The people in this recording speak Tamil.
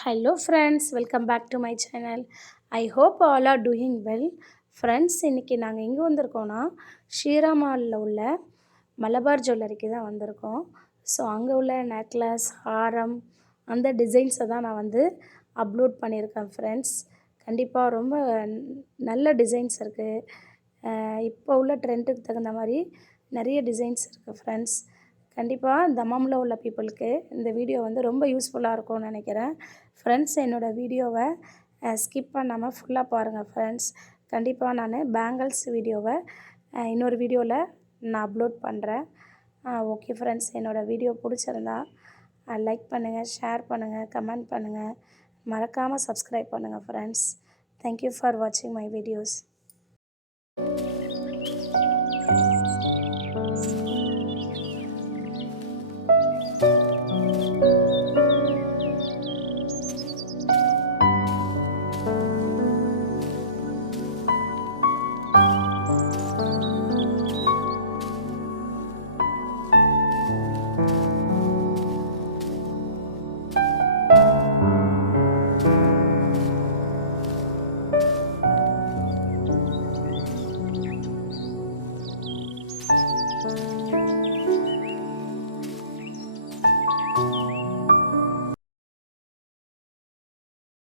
Hello friends, welcome back to my channel. I hope all are doing well. Friends, இன்னைக்கு நாங்கள் எங்கே வந்திருக்கோம்னா ஸ்ரீராமாலில் உள்ள மலபார் ஜுவல்லரிக்கு தான் வந்திருக்கோம். ஸோ அங்கே உள்ள நெக்லஸ் ஹாரம் அந்த டிசைன்ஸை தான் நான் அப்லோட் பண்ணியிருக்கேன் ஃப்ரெண்ட்ஸ். கண்டிப்பாக ரொம்ப நல்ல டிசைன்ஸ் இருக்குது. இப்போ உள்ள ட்ரெண்டுக்கு தகுந்த மாதிரி நிறைய டிசைன்ஸ் இருக்குது ஃப்ரெண்ட்ஸ். கண்டிப்பாக தமாமில் உள்ள பீப்புளுக்கு இந்த வீடியோ ரொம்ப யூஸ்ஃபுல்லாக இருக்கும்னு நினைக்கிறேன். ஃப்ரெண்ட்ஸ், என்னோடய வீடியோவை ஸ்கிப் பண்ணாமல் ஃபுல்லாக பாருங்கள் ஃப்ரெண்ட்ஸ். கண்டிப்பாக நான் பேங்கிள்ஸ் வீடியோவை இன்னொரு வீடியோவில் நான் அப்லோட் பண்ணுறேன். ஓகே ஃப்ரெண்ட்ஸ், என்னோடய வீடியோ பிடிச்சிருந்தா லைக் பண்ணுங்கள், ஷேர் பண்ணுங்கள், கமெண்ட் பண்ணுங்கள், மறக்காமல் சப்ஸ்கிரைப் பண்ணுங்கள் ஃப்ரெண்ட்ஸ். தேங்க்யூ ஃபார் வாட்சிங் மை வீடியோஸ்.